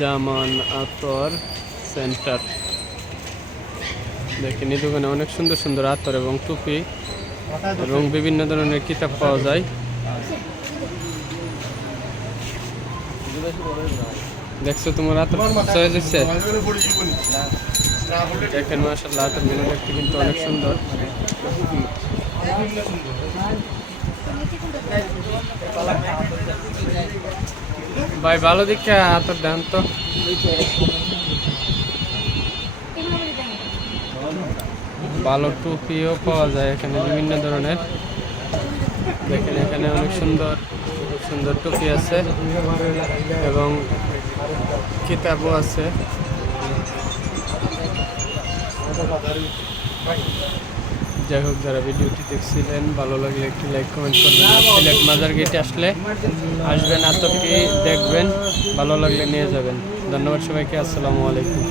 জামান আতর সেন্টার। দেখেন, এই দোকানে অনেক সুন্দর সুন্দর আতর এবং টুপি এবং বিভিন্ন ধরনের কিতাব পাওয়া যায়। দেখছ তোমার আতর হচ্ছে দেখেন মাসাল্লাহ আতরগুলো দেখতে কিন্তু অনেক সুন্দর। ভাই, ভালো দিকে আতর দেন তো। ভালো টুপিও পাওয়া যায় এখানে বিভিন্ন ধরনের। দেখেন এখানে অনেক সুন্দর সুন্দর টুপি আছে এবং কিতাবও আছে। যাই হোক, যারা ভিডিওটি দেখছিলেন, ভালো লাগলে একটি লাইক কমেন্ট করবেন। সিলেট মাজার গেটে আসলে আসবেন আতরটি দেখবেন, ভালো লাগলে নিয়ে যাবেন। ধন্যবাদ সবাইকে, আসসালামু আলাইকুম।